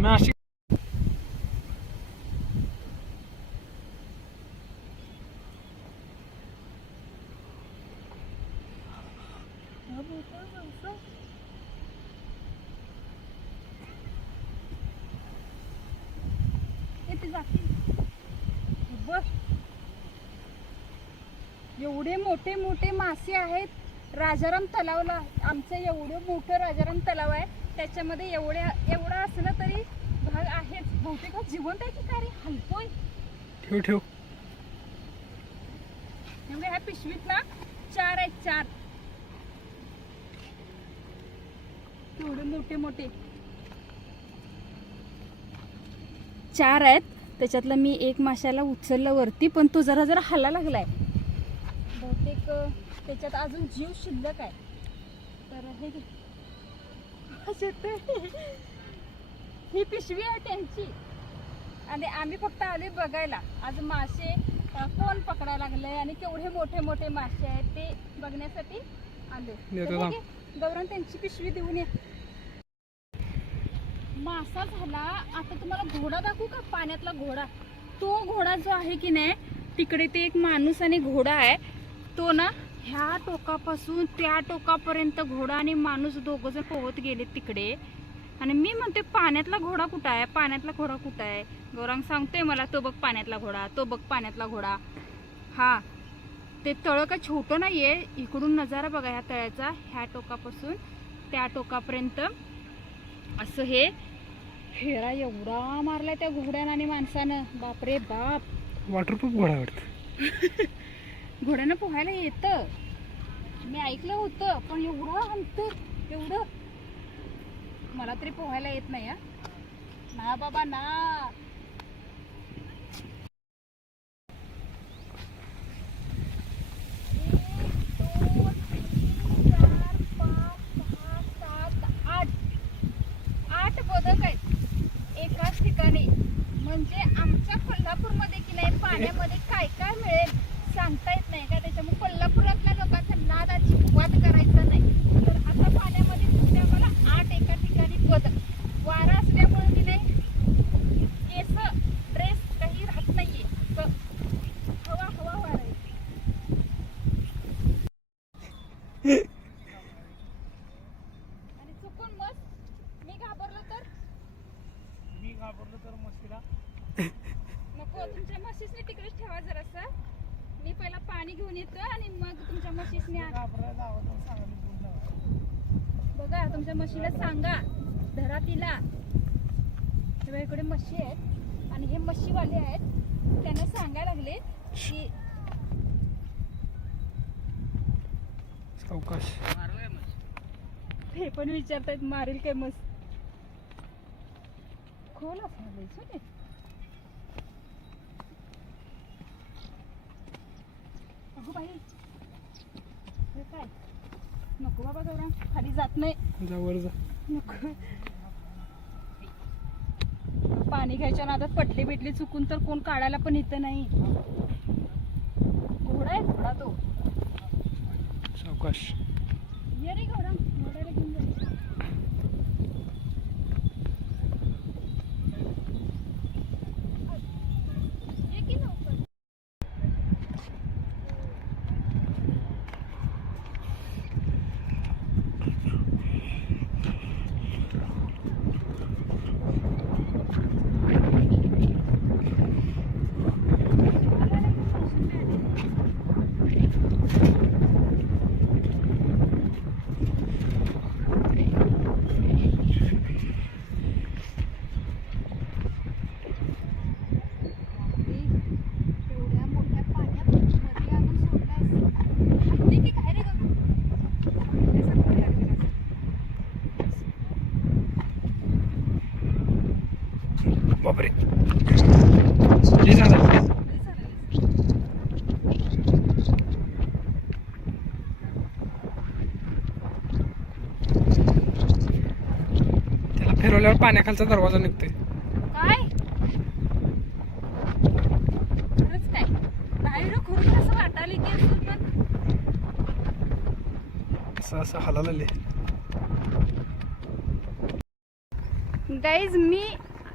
माशी एवढे मोठे मोठे मासे आहेत राजाराम तलावला. आमचं एवढं मोठं राजाराम तलाव आहे, त्याच्यामध्ये एवढं असलं तरी भाग आहेच. बहुतेक हा जिवंत आहे की काय रे, हलतोय. ठेव ठेव. एवढे ह्या पिशवीत ना 4 आहेत, 4. एवढे मोठे मोठे 4 आहेत. त्याच्यातलं मी एक माशाला उचललं वरती, पण तो जरा जरा हल्ला लागलाय. बहुतेक त्याच्यात अजून जीव शिल्लक आहे. तर हे ही पिशवी आहे त्यांची, आणि आम्ही फक्त आले बघायला. आज मासे कोण पकडायला लागले आणि केवढे मोठे मोठे मासे आहेत ते बघण्यासाठी आले. गौरव त्यांची पिशवी देऊन ये. मासा झाला. आता तुम्हाला घोडा दाखवू का, पाण्यातला घोडा. तो घोडा जो आहे की नाही, तिकडे ते एक माणूस आणि घोडा आहे. तो ना ह्या टोकापासून त्या टोकापर्यंत घोडा आणि माणूस दोघं जण पोहत गेले तिकडे. आणि मी म्हणते पाण्यातला घोडा कुठं आहे, पाण्यातला घोडा कुठं आहे. गौरांग सांगतोय मला, तो बघ पाण्यातला घोडा, तो बघ पाण्यातला घोडा. हा, ते तळ काय छोटं नाहीये. इकडून नजारा बघा ह्या तळ्याचा, ह्या टोकापासून त्या टोकापर्यंत असं हे फेरा एवढा मारलाय त्या घोड्यानं आणि माणसानं. बापरे बाप. वॉटरप्रूफ घोडा वाटतं. घोड्यानं पोहायला येतं, मी ऐकलं होतं, पण एवढं हलतं एवढं. मला तरी पोहायला येत नाही. ना बाबा ना. आठ बदक आहेत एकाच ठिकाणी. म्हणजे आमच्या कोल्हापूरमध्ये की नाही पाण्यामध्ये काय काय मिळेल सांगता येत नाही का. त्याच्यामुळे कोल्हापुरातल्या लोकांचा नाद अजिबात करायचा नाही. तर आता पाण्यामध्ये दिसते आम्हाला 8 एका ठिकाणी बदक. वारा असल्यामुळे की नाही केस ड्रेस काही राहत नाहीये. हवा हवा वारा येते. आणि चुकून मस्त मी घाबरलो तर मशीला नको. तुमच्या म्हशीसने तिकडेच ठेवा जरासं. मी पहिला पाणी घेऊन येतो आणि मग तुमच्या म्हशीसने बघा. तुमच्या म्हशीला सांगा, धरा तिला. तेव्हा इकडे म्हशी आहेत आणि हे म्हशीवाले आहेत, त्यांना सांगायला लागले की सावकाश. हे पण विचारतायत मारेल काय मस. खोल असणार अगो बाई. हे काय नको बाबा, गौरा खाली जात नाही. जा वर जा. नको. पाणी घ्यायच्या नादात पटली बिटली चुकून तर कोण काढायला पण इथं नाही. घोडा आहे घोडा तो. सावकाश. ये रे गौरा, घोड्याला घेऊन जा. ये की लवकर. बापरे. हे झालं. त्याला फिरवल्यावर पाण्याखालचा दरवाजा निघतोय. काय खरंच काय नाही रे, खरंच असं वाटायला की असं असं हलायला. गाईज मी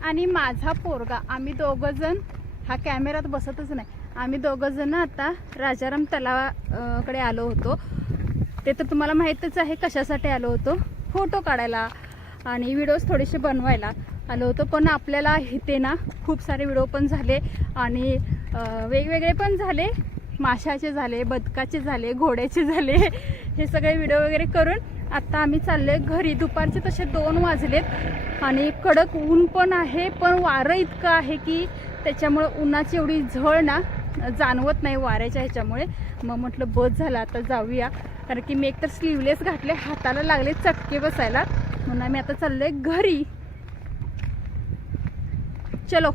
आणि माझा पोरगा, आम्ही दोघं जण, हा कॅमेऱ्यात बसतच नाही, आम्ही दोघं जण आता राजाराम तलावाकडे आलो होतो. ते तर तुम्हाला माहीतच आहे कशासाठी आलो होतो, फोटो काढायला आणि व्हिडिओज थोडेसे बनवायला आलो होतो. पण आपल्याला इथे ना खूप सारे व्हिडिओ पण झाले आणि वेगवेगळे पण झाले, माशाचे झाले, बदकाचे झाले, घोड्याचे झाले, हे सगळे व्हिडिओ वगैरे करून आत्ता आम्ही चाललोय घरी. दुपारचे तसे 2 वाजलेत आणि कडक ऊन पण आहे, पण वारं इतकं आहे की त्याच्यामुळं उन्हाची एवढी झळ ना जाणवत नाही वाऱ्याच्या ह्याच्यामुळे. मग म्हटलं बस झालं आता जाऊया, कारण की मी एकतर स्लीवलेस घातले, हाताला लागले चटके बसायला, म्हणून आम्ही आता चाललोय घरी. चलो.